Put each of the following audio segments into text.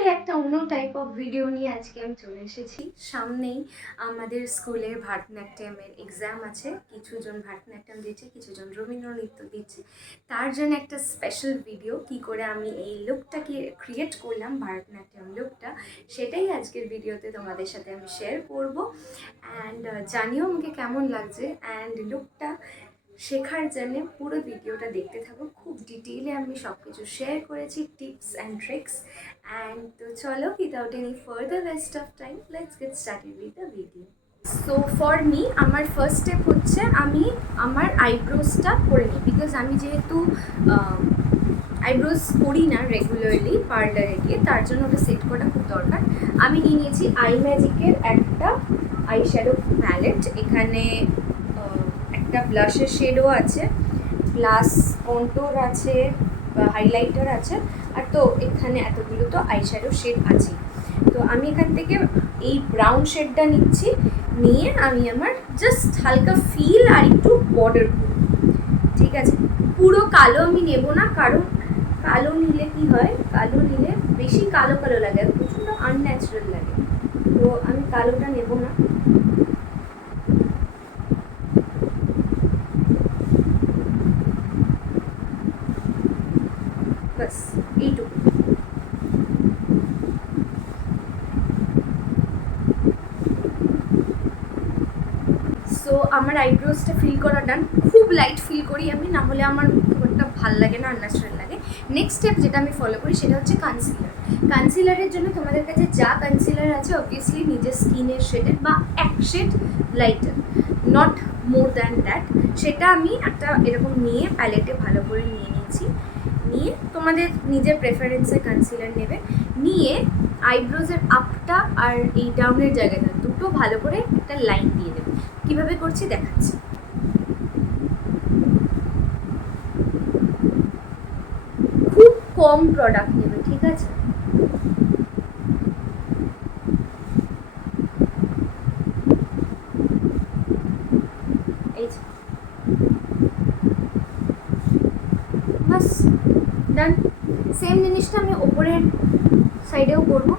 Totally একটা অন্য type of video নিয়ে আজকে আমি চলে এসেছি। সামনেই আমাদের স্কুলের ভারতনাট্যমের এক্সাম আছে। কিছুজন ভারতনাট্যম দিচ্ছে, কিছুজন রবীন্দ্র নৃত্য দিচ্ছে। তার জন্য একটা স্পেশাল ভিডিও কি করে আমি এই লুকটাকে ক্রিয়েট করলাম, ভারতনাট্যম লুকটা, সেটাই আজকের ভিডিওতে তোমাদের সাথে আমি শেয়ার করব। অ্যান্ড জানিও আমাকে কেমন লাগছে। অ্যান্ড লুকটা শেখার জন্য পুরো ভিডিওটা দেখতে থাকো। খুব ডিটেইলে আমি সব কিছু শেয়ার করেছি, টিপস অ্যান্ড ট্রিক্স। অ্যান্ড তো চলো, without any further West of time, let's get started with the video. So for me, আমার ফার্স্ট স্টেপ হচ্ছে আমি আমার আইব্রোসটা করে নিই। বিকজ আমি যেহেতু আইব্রোস করি না রেগুলারলি পার্লারে গিয়ে, তার জন্য ওটা সেট করা খুব দরকার। আমি নিয়ে নিয়েছি আই ম্যাজিকের একটা আই শ্যাডো প্যালেট। এখানে একটা ব্লাশের শেডও আছে, প্লাস কন্ট্যুর আছে, হাইলাইটার আছে, আর তো এখানে এতগুলো তো আই শ্যাডো শেড আছে। তো আমি এখান থেকে এই ব্রাউন শেডটা নিচ্ছি, নিয়ে আমি আমার জাস্ট হালকা ফিল আর একটু বর্ডার করব। ঠিক আছে, পুরো কালো আমি নেব না, কারণ কালো নিলে কি হয়, কালো নিলে বেশি কালো কালো লাগে, প্রচণ্ড আনন্যাচারাল লাগে। তো আমি কালোটা নেব না। বাস এইটুকু। সো আমার আইব্রোসটা ফিল করা ডান। খুব লাইট ফিল করি আমি, না হলে আমার খুব একটা ভাল লাগে না, আনন্যাচারাল লাগে। নেক্সট স্টেপ যেটা আমি ফলো করি সেটা হচ্ছে কনসিলার। কনসিলারের জন্য তোমাদের কাছে যা কনসিলার আছে, অবভিয়াসলি নিজের স্কিনের শেডের বা এক shade lighter, not more than that, সেটা আমি একটা এরকম নিয়ে প্যালেটে ভালো করে নিয়ে নিয়েছি। নিয়ে তোমাদের নিজের প্রেফারেন্সে কনসিলার নেবে, নিয়ে আইব্রোজের আপটা আর এই ডাউনের জায়গাটা দুটো ভালো করে একটা লাইন দিয়ে দেবে। কীভাবে করছি দেখাচ্ছি। খুব কম প্রোডাক্ট নেবে, ঠিক আছে? এই বাস ডান। সেম জিনিসটা আমি ওপরের সাইডেও করবো।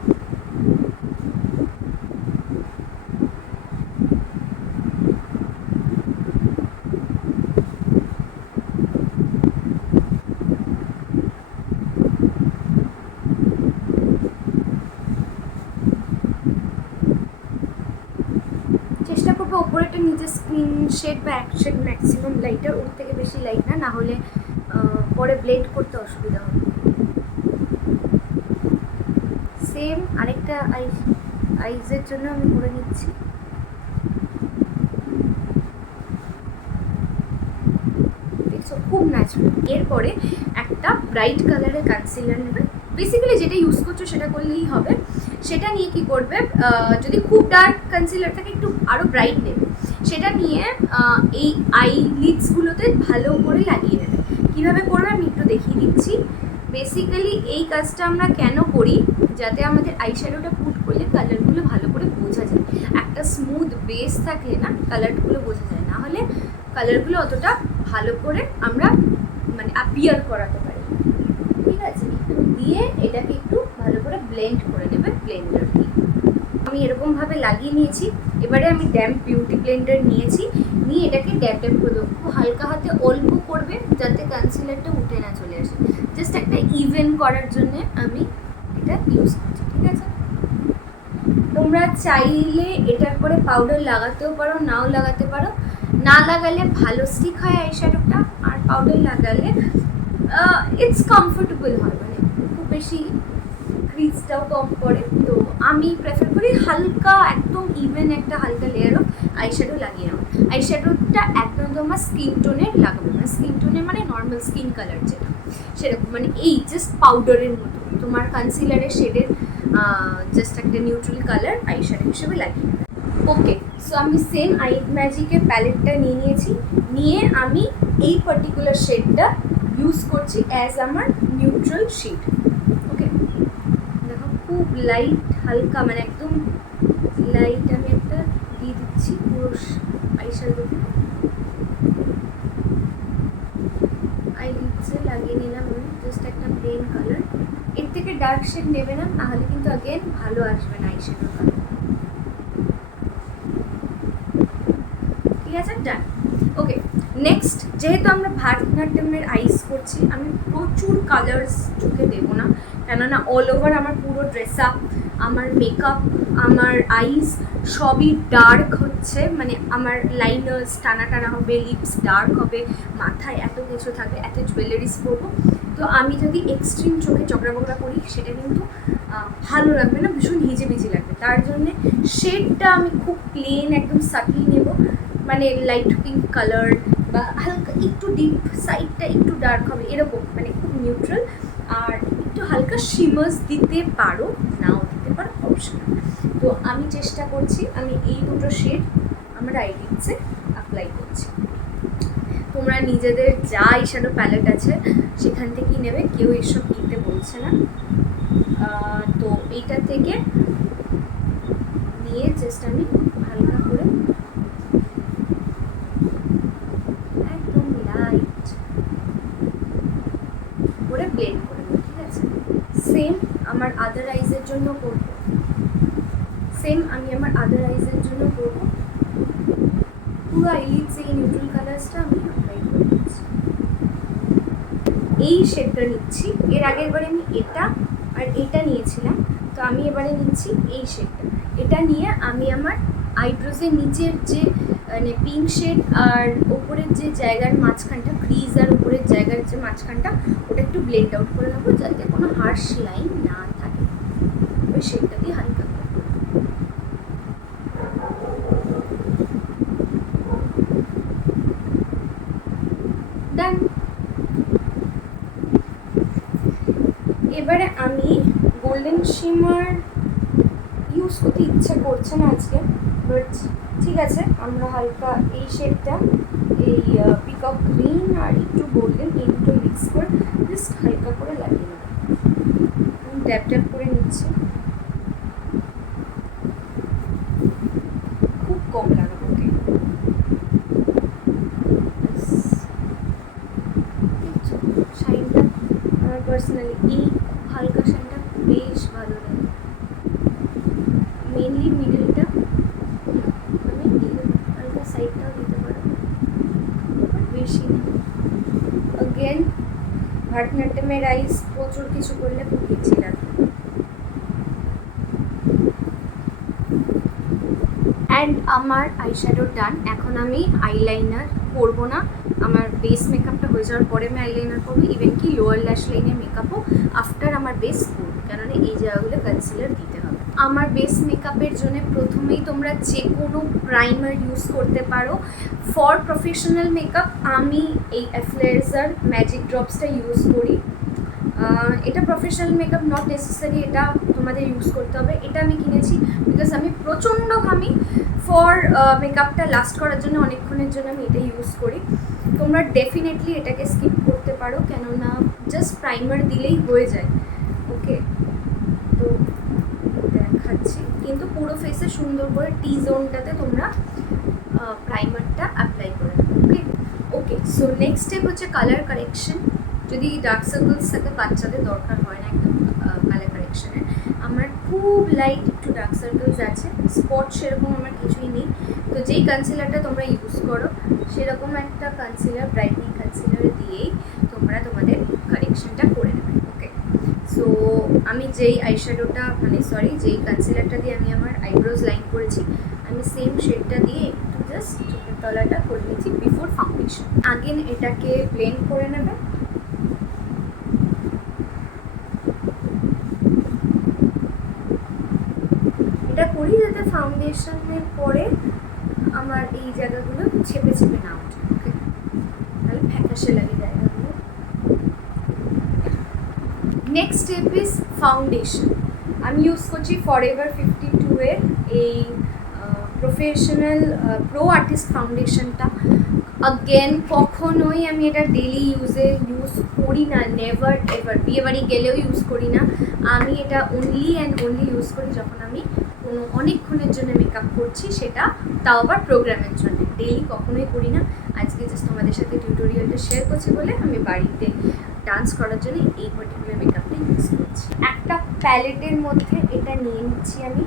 চেষ্টা করবো ওপরেটা নিজের স্ক্রিন শেড বা এক শেড ম্যাক্সিমাম লাইটার, ওর থেকে বেশি লাইট না, হলে পরে ব্লেন্ড করতে অসুবিধা হবে। সেম আরেকটা আইজের জন্য আমি করে নিচ্ছি। দেখছো, খুব ন্যাচারাল। এরপরে একটা ব্রাইট কালারের কনসিলার নেবে। বেসিক্যালি যেটা ইউজ করছো সেটা করলেই হবে। সেটা নিয়ে কি করবে, যদি খুব ডার্ক কনসিলার থাকে একটু আরও ব্রাইট নেবে। সেটা নিয়ে এই আইলিডসগুলোতে ভালো করে লাগিয়ে নেবে। কীভাবে করবে আমি একটু দেখিয়ে দিচ্ছি। বেসিক্যালি এই কাজটা আমরা কেন করি, যাতে আমাদের আই শ্যাডোটা পুট করলে কালারগুলো ভালো করে বোঝা যায়। একটা স্মুথ বেস থাকলে না কালারগুলো বোঝা যায়, না হলে কালারগুলো অতটা ভালো করে আমরা মানে অ্যাপিয়ার করাতে পারি। ঠিক আছে, একটু দিয়ে এটাকে একটু ভালো করে ব্লেন্ড করে নেবে ব্লেন্ডার দিয়ে। আমি এরকমভাবে লাগিয়ে নিয়েছি। এবারে আমি ড্যাম্প বিউটি ব্লেন্ডার নিয়েছি, নিয়ে এটাকে ড্যাপ ড্যাপ করে দেবো। খুব হালকা হাতে অল্প করবে, যাতে কনসিলারটা উঠে না চলে আসে। জাস্ট একটা ইভেন করার জন্য আমি এটা ইউজ করছি। ঠিক আছে, তোমরা চাইলে এটার পরে পাউডার লাগাতেও পারো, নাও লাগাতে পারো। না লাগালে ভালো স্টিক হয় আইশ্যাডোটা, আর পাউডার লাগালে ইটস কমফোর্টেবল হয়, মানে খুব বেশি ক্রিজটাও কম পড়ে। তো আমি প্রেফার করি হালকা, একদম ইভেন একটা হালকা লেয়ার অফ আইশ্যাডো লাগিয়ে নেওয়া। আইশ্যাডোটা একদম তোমার স্কিন টোনের লাগাবে না, স্কিন টোনের মানে নর্মাল স্কিন কালার যেটা, সেরকম, মানে এই জাস্ট পাউডারের মতো তোমার কনসিলারের শেডের জাস্ট একটা নিউট্রাল কালার আইশ্যাডো হিসেবে লাগিয়ে। ওকে, সো আমি সেম আই ম্যাজিকের প্যালেটটা নিয়ে নিয়েছি। নিয়ে আমি এই পার্টিকুলার শেডটা ইউজ করছি অ্যাজ আমার নিউট্রাল শেড। ওকে, দেখো খুব লাইট হালকা, মানে একদম লাইট আমি একটা দিয়ে দিচ্ছি পুরো আইশ্যাডোতে। আইলিডসে লাগিয়ে নিলাম আমি জাস্ট একটা প্লেন কালার। এর থেকে ডার্ক শেড নেবে না, নাহলে কিন্তু আগেন ভালো আসবে না আইশ্যাডো কালার। ঠিক আছে, ডান। ওকে, নেক্সট, যেহেতু আমরা ভারতনাট্যমের আইস করছি, আমি প্রচুর কালার্স চোখে দেবো না, কেননা অল ওভার আমার পুরো ড্রেস আপ, আমার মেকআপ, আমার আইস সবই ডার্ক হচ্ছে, মানে আমার লাইনার্স টানা টানা হবে, লিপস ডার্ক হবে, মাথায় এত কিছু থাকবে, এত জুয়েলারিস পরবো, তো আমি যদি এক্সট্রিম চোখে চকরা বকরা করি সেটা কিন্তু ভালো লাগবে না, ভীষণ হিজিবিজি লাগবে। তার জন্যে শেডটা আমি খুব প্লেন একদম সাটল নেব, মানে লাইট পিঙ্ক কালার বা হালকা একটু ডিপ সাইডটা একটু ডার্ক হবে এরকম, মানে খুব নিউট্রাল, আর একটু হালকা শিমার্স দিতে পারো, নাও দিতে পারো, অপশনাল। তো আমি চেষ্টা করছি, আমি এই দুটো শেড আমার আইলিডসে অ্যাপ্লাই করছি। তোমরা নিজেদের যা আইশ্যাডো প্যালেট আছে সেখান থেকেই নেবে, কেউ এসব কিনতে বলছে না। তো এইটা থেকে নিয়ে জাস্ট আমি হালকা করে একদম লাইট করে ব্লেন্ড করে দেবো। ঠিক আছে, সেম আমার আদার আইজের জন্য করবো, পুরো আইলিডস এই নিউট্রাল কালার্সটা আমি অ্যাপ্লাই করে দিচ্ছি। এই শেডটা নিচ্ছি, এর আগের বারে আমি এটা আর এটা নিয়েছিলাম, তো আমি এবারে নিচ্ছি এই শেডটা। এটা নিয়ে আমি আমার আইব্রোজের নিচের যে মানে পিঙ্ক শেড আর ওপরের যে জায়গার মাঝখানটা, ক্রিজ আর উপরের জায়গার যে মাঝখানটা, ওটা একটু ব্লেন্ড আউট করে নেবো, যাতে কোনো হার্শ লাইন না থাকে। ওই শেডটা দিয়ে হালকা ডান। এবারে আমি গোল্ডেন শিমার ইউজ করতে ইচ্ছে করছে না আজকে, বাট ঠিক আছে, আমরা হালকা এই শেডটা, এই পিকক গ্রিন আর একটু গোল্ডেন, এই দুটো মিক্স করে জাস্ট হালকা করে লাগিয়ে নেব। ট্যাপ ট্যাপ করে নিচ্ছি, খুব কম লাগাবো। ওকে, শাইনটা আমার পার্সোনালি এই হালকা শাইনটা বেশ ভালো লাগে, মেনলি মিডলটা আমি দিয়ে দেবো, হালকা সাইডটাও দিতে পারো, বেশি না। অগেন ভারতনাট্যমের আইস প্রচুর কিছু করলে খুব ইচ্ছে লাগে। অ্যান্ড আমার আইশ্যাডো ডান। এখন আমি আইলাইনার করবো না, আমার বেস মেকআপটা হয়ে যাওয়ার পরে আমি আইলাইনার করবো, ইভেন কি লোয়ার ল্যাশ লাইনের মেকআপও আফটার আমার বেস করবো, কেননা এই জায়গাগুলো কনসিলার দিতে হবে। আমার বেস মেকআপের জন্য প্রথমেই তোমরা যে কোনো প্রাইমার ইউজ করতে পারো। ফর প্রফেশনাল মেকআপ আমি এই অ্যাফ্লেজার ম্যাজিক ড্রপসটা ইউজ করি। এটা প্রফেশনাল মেকআপ নট নেসেসারি এটা তোমাদের ইউজ করতে হবে, এটা আমি কিনেছি বিকজ আমি প্রচণ্ড ঘামি। ফর মেকআপটা লাস্ট করার জন্য অনেকক্ষণের জন্য আমি এটা ইউজ করি। তোমরা ডেফিনেটলি এটাকে স্কিপ করতে পারো, কেননা জাস্ট প্রাইমার দিলেই হয়ে যায়। ওকে, তো দেখাচ্ছি, কিন্তু পুরো ফেসে সুন্দর করে টি জোনটাতে তোমরা প্রাইমারটা অ্যাপ্লাই করে দেবে। ওকে ওকে সো নেক্সট স্টেপ হচ্ছে কালার কারেকশন। যদি ডার্ক সার্কেলস থাকে, বাচ্চাদের দরকার হয় না একদম কালার কারেকশনের। আমার খুব লাইট একটু ডার্ক সার্কেলস আছে, স্পট সেরকম আমার কিছুই নেই। তো যেই কনসিলারটা তোমরা ইউজ করো সেরকম একটা কনসিলার, ব্রাইটনিং কনসিলার দিয়েই তোমরা তোমাদের কারেকশনটা করে নেবে। ওকে, সো আমি যেই আইশ্যাডোটা যেই কনসিলারটা দিয়ে আমি আমার আইব্রোজ লাইন করেছি, আমি সেম শেডটা দিয়ে একটু জাস্ট চোখের তলাটা করে নিয়েছি বিফোর ফাউন্ডেশন। আগেন এটাকে ব্লেন্ড করে নেবে। এটা করি যাতে ফাউন্ডেশনের পরে আমার এই জায়গাগুলো ছেপে ছেপে না ওঠে। ওকে, তাহলে ফ্যাকাশে লাগে জায়গাগুলো। Next step is foundation. আমি ইউজ করছি ফরএভার 52 এর এই প্রফেশনাল প্রো আর্টিস্ট ফাউন্ডেশনটা। আগেন কখনোই আমি এটা ডেলি ইউজ করি না, নেভার এভার। বিয়ে বাড়ি গেলেও ইউজ করি না, আমি এটা অনলি অ্যান্ড অনলি ইউজ করি যখন আমি কোনো অনেকক্ষণের জন্য মেকআপ করছি, সেটা তাও আবার প্রোগ্রামের জন্য। ডেইলি কখনোই করি না, আজকে জাস্ট তোমাদের সাথে টিউটোরিয়ালটা শেয়ার করছি বলে আমি বাড়িতে ডান্স করার জন্য এই পার্টিকুলার মেকআপটা ইউজ করছি। একটা প্যালেটের মধ্যে এটা নিয়ে নিচ্ছি আমি,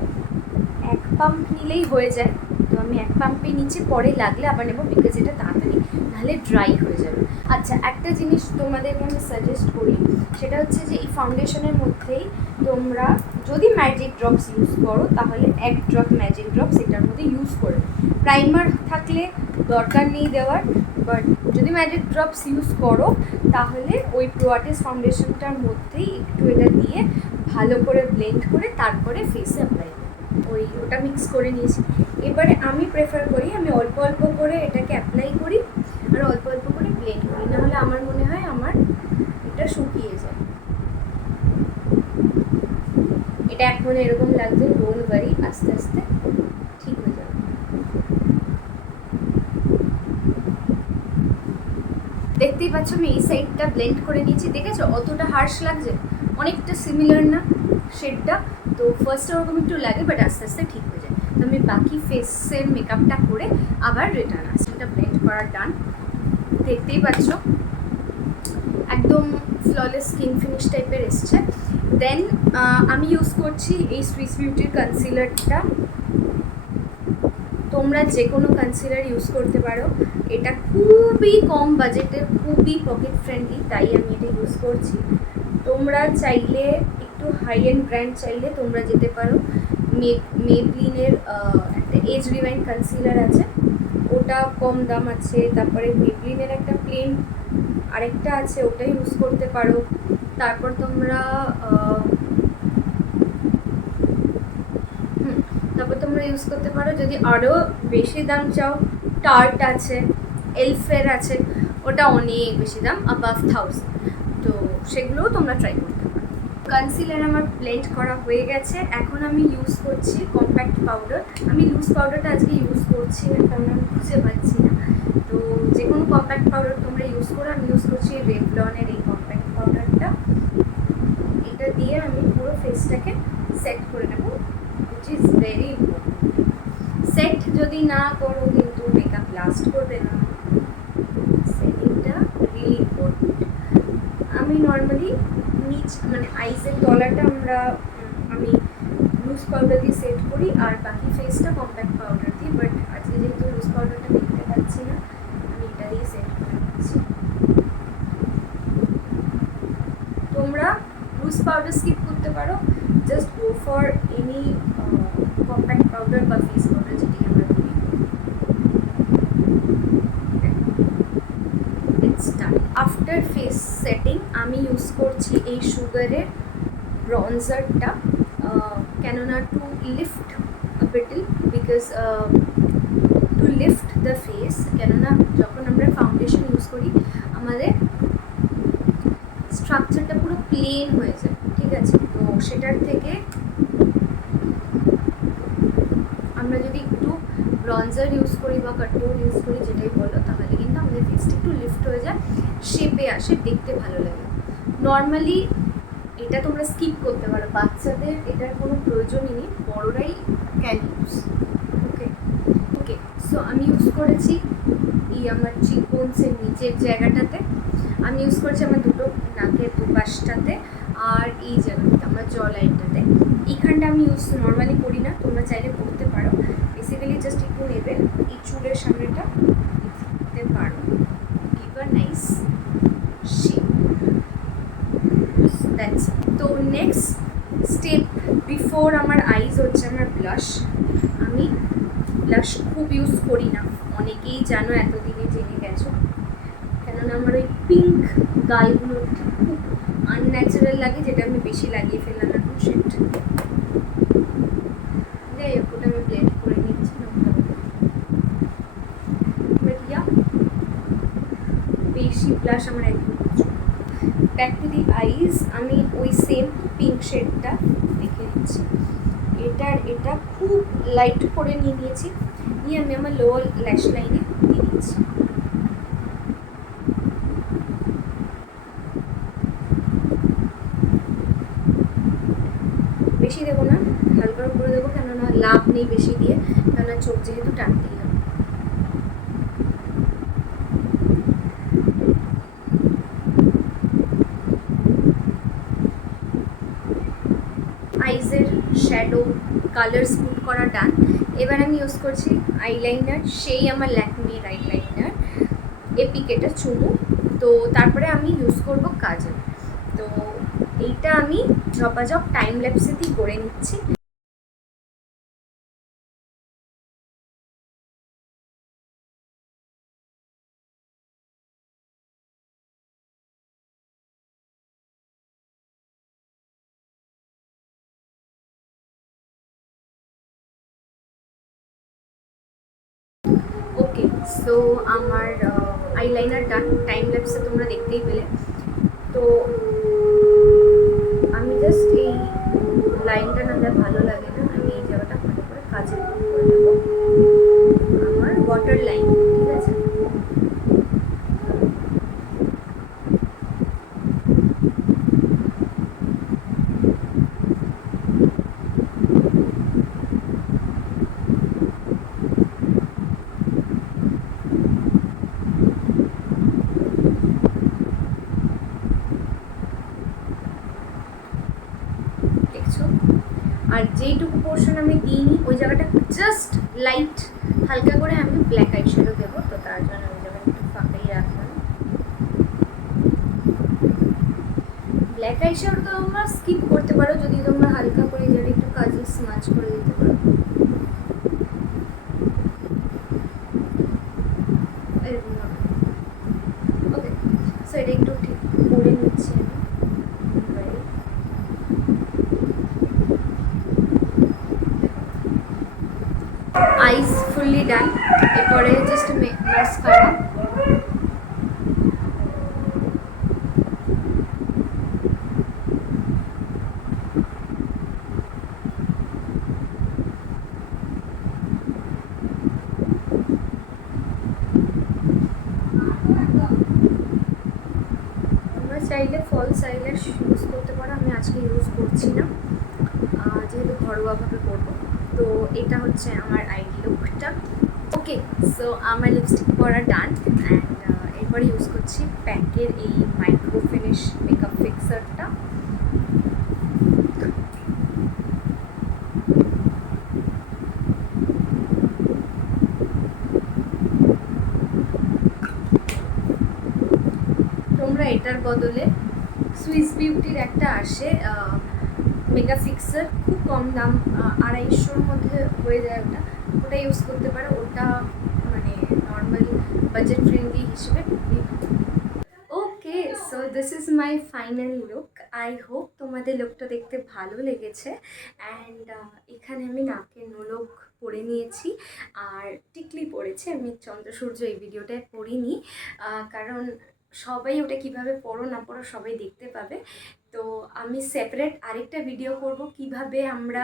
এক পাম্প নিলেই হয়ে যায়, তো আমি এক পাম্পে নিচে, পরে লাগলে আবার নেবো, বিকজ এটা তাড়াতাড়ি নাহলে ড্রাই হয়ে যাবে। আচ্ছা, একটা জিনিস তোমাদেরকে আমি সাজেস্ট করি, সেটা হচ্ছে যে এই ফাউন্ডেশনের মধ্যেই তোমরা যদি ম্যাজিক ড্রপস ইউজ করো তাহলে এক ড্রপ ম্যাজিক ড্রপস এটার মধ্যে ইউজ করে। প্রাইমার থাকলে দরকার নেই দেওয়ার, বাট যদি ম্যাজিক ড্রপস ইউজ করো তাহলে ওই প্রো আর্টিস্ট ফাউন্ডেশনটার মধ্যেই একটু এটা দিয়ে ভালো করে ব্লেন্ড করে তারপরে ফেসে অ্যাপ্লাই করো। ওটা মিক্স করে নিয়েছি। এবারে আমি প্রেফার করি আমি অল্প অল্প করে এটাকে অ্যাপ্লাই করি আর অল্প অল্প করে ব্লেন্ড করি, নাহলে আমার মনে হয় আমার এটা শুকিয়ে যায়। এটা এখন এরকম লাগছে, ডোন্ট ওয়ারি, আস্তে আস্তে ঠিক হয়ে যাবে। দেখতেই পাচ্ছ আমি এই সাইডটা ব্লেন্ড করে নিয়েছি, দেখেছো অতটা হার্শ লাগছে, অনেকটা সিমিলার না শেডটা? তো ফার্স্টে ওরকম একটু লাগে, বাট আস্তে আস্তে ঠিক হয়ে যায়। তো আমি বাকি ফেসের মেকআপটা করে আবার রিটার্ন আসছি। এটা ব্লেন্ড করার ডান, দেখতেই পাচ্ছ একদম ফ্ললেস স্কিন ফিনিশ টাইপের এসছে। দেন আমি ইউজ করছি এই সুইস বিউটির কনসিলারটা। তোমরা যে কোনো কনসিলার ইউজ করতে পারো, এটা খুবই কম বাজেটের, খুবই পকেট ফ্রেন্ডলি, তাই আমি এটা ইউজ করছি। তোমরা চাইলে একটু হাই এন্ড ব্র্যান্ড চাইলে তোমরা যেতে পারো, মেবলিনের একটা এজ রিভাইন কনসিলার আছে, ওটা কম দাম আছে। তারপরে মেবলিনের একটা প্লেন আরেকটা আছে, ওটা ইউজ করতে পারো। তারপর তোমরা ইউজ করতে পারো, যদি আরও বেশি দাম চাও, টার্ট আছে, এলফের আছে, ওটা অনেক বেশি দাম, অ্যাবাভ 1000, তো সেগুলোও তোমরা ট্রাই করতে পারো। কনসিলার আমার ব্লেন্ড করা হয়ে গেছে, এখন আমি ইউজ করছি কম্প্যাক্ট পাউডার। আমি লুজ পাউডারটা আজকে ইউজ করছি না, কারণ আমি খুঁজে পাচ্ছি না। তো যে কোনো কম্প্যাক্ট পাউডার তোমরা ইউজ করো, আমি ইউজ করছি রেভলনের এই কম্প্যাক্ট পাউডারটা। এটা দিয়ে আমি পুরো ফেসটাকে সেট করে নেবো, which is very important. Set যদি না করো কিন্তু মেকআপ লাস্ট করবে না, সেটিংটা রিয়েলি ইম্পর্টেন্ট। আমি নর্মালি মানে আইসের তলাটা আমি লুজ পাউডার দিয়ে সেট করি আর বাকি ফেসটা কম্প্যাক্ট পাউডার দিয়ে, বাট আজকে যেহেতু লুজ পাউডারটা দেখতে পাচ্ছি না, আমি এটা দিয়ে সেট করে নিচ্ছি। তোমরা লুজ পাউডার স্কিপ করতে পারো, just go for any compact powder বা ফেস পাউডার যেটি আমরা করি। It's done. After face setting আমি ইউজ করছি এই সুগারের ব্রনজারটা, কেননা to lift a little, because to lift the face, কেননা যখন আমরা ফাউন্ডেশন ইউজ করি আমাদের স্ট্রাকচারটা পুরো প্লেন হয়ে যায়, ঠিক আছে? তো সেটার থেকে আমরা যদি একটু ব্রনজার ইউজ করি বা কন্ট্রোল ইউজ করি, যেটাই বলো, তাহলে কিন্তু আমাদের ফেসটা একটু লিফট হয়ে যায়, শেপে আসে, দেখতে ভালো লাগে। নর্মালি এটা তোমরা স্কিপ করতে পারো, বাচ্চাদের এটার কোনো প্রয়োজনই নেই, বড়রাই can use. Okay okay so আমি ইউজ করেছি আমার চিকবোনসের নিচের জায়গাটাতে, আমি ইউজ করছি আমার দুটো নাকের দুপাশটাতে, আর এই জায়গাটাতে আমার জ লাইনটাতে। এইখানটা আমি ইউজ নর্মালি করি না, তোমরা চাইলে করতে পারো। বেসিক্যালি জাস্ট একটু নেবে, এই চুলের সামনেটা দিতে পারো, give a nice shape, that's. তো নেক্সট স্টেপ বিফোর আমার আইজ হচ্ছে আমার ব্লাশ। আমি ব্লাশ খুব ইউজ করি না, অনেকেই জানো, এতদিনে জেনে গেছো, কেননা আমার ওই পিঙ্ক গালগুলো খুব আনন্যাচারাল লাগে, যেটা আমি বেশি লাগিয়ে ফেললাম এখন শেড। যাই হোক, ওটা আমি ব্লেন্ড করে নিচ্ছি, বেশি ব্লাশ আমার একদম। ব্যাক টু দি আইজ, আমি ওই সেম পিঙ্ক শেডটা দেখে নিচ্ছি, এটা খুব লাইট করে নিয়েছি, নিয়ে আমি আমার লোয়ার ল্যাশ লাইনে দিয়ে দিচ্ছি। বেশি দেবো না, হালকা করে দেবো, কেননা লাভ নেই বেশি দিয়ে, কেননা চোখ যেহেতু টানতেই হবে। আইজের শ্যাডো কালার স্মুথ করা ডান। এবার আমি ইউজ করছি আইলাইনার, সেই আমার ল্যাকমির আইলাইনার এপিকেটা চুমু। তো তারপরে আমি ইউজ করব কাজল। তো এইটা আমি ঝপাঝপ টাইম ল্যাপসেতেই করে নিচ্ছি। ওকে, সো আমার আইলাইনার ডান, টাইম ল্যাপসে তোমরা দেখতেই পেলে। তো আমি জাস্ট এই লাইনটা না ভালো লাগে না, আমি এই জায়গাটা ভালো করে কাজে করে দেবো, আমার ওয়াটার লাইন, ঠিক আছে। দেখছো, আর যেইটুকু পোর্শন আমি দিইনি ওই জায়গাটা জাস্ট লাইট হালকা করে আমি ব্ল্যাক আই শ্যাডো দেবো, তো তার জন্য ওই জায়গাটা একটু ফাঁকাই রাখলাম। ব্ল্যাক আই শ্যাডো তো তোমরা স্কিপ করতে পারো যদি তোমরা হালকা করে যেটা একটু কাজে স্মাচ করে দিতে পারো। ওকে, সো এটা একটু ঠিক করে নিচ্ছি আমি। আইস ফুললি ডান, এরপরে জাস্ট মাস্কারা। তোমরা চাইলে ফলস আইল্যাশ ইউজ করতে পারো, আমি আজকে ইউজ করছি না যেহেতু ঘরোয়াভাবে করবো। তো এটা হচ্ছে আমার আইডি লুকটা। ওকে, সো আমার লিপস্টিক পরা ডান, অ্যান্ড এরপরে ইউজ করছি প্যাকের এই মাইক্রো ফিনিশ মেকআপ ফিক্সারটা। তোমরা এটার বদলে সুইস বিউটির একটা আসে মেগা ফিক্সার, খুব কম দাম, 250-র মধ্যে হয়ে যায় ওটা, ওটা ইউজ করতে পারো। ওটা মানে নর্মাল বাজেট ফ্রেন্ডলি হিসেবে খুবই ভালো। Okay, so this is my final look. I hope তোমাদের লুকটা দেখতে ভালো লেগেছে। অ্যান্ড এখানে আমি নাকের নোলক পরে নিয়েছি আর টিকলি পরেছি। আমি চন্দ্রসূর্য এই ভিডিওটায় পরিনি, কারণ সবাই ওটা কিভাবে পরো না পরো সবাই দেখতে পাবে। তো আমি সেপারেট আরেকটা ভিডিও করব কিভাবে আমরা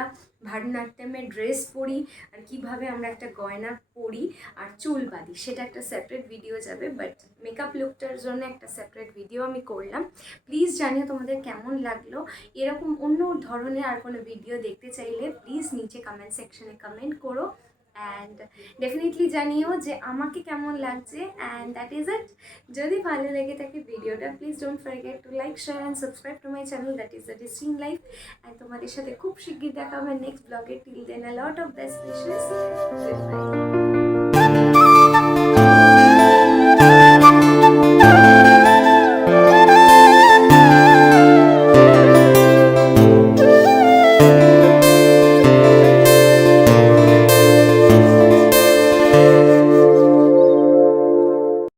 ভারতনাট্যমের ড্রেস পরি আর কিভাবে আমরা একটা গয়না পরি আর চুল বাঁধি, সেটা একটা সেপারেট ভিডিও যাবে। বাট মেকআপ লুকটার জন্য একটা সেপারেট ভিডিও আমি করলাম। প্লিজ জানিও তোমাদের কেমন লাগলো। এরকম অন্য ধরনের আর কোনো ভিডিও দেখতে চাইলে প্লিজ নিচে কমেন্ট সেকশনে কমেন্ট করো, অ্যান্ড ডেফিনেটলি জানিও যে আমাকে কেমন লাগছে। And that is it. যদি ভালো লেগে থাকে ভিডিওটা, please don't forget to like, share and subscribe to my channel, that is the distring life. And তোমাদের সাথে খুব শিগগির দেখা হবে next blog. Till then a lot of best wishes, good by.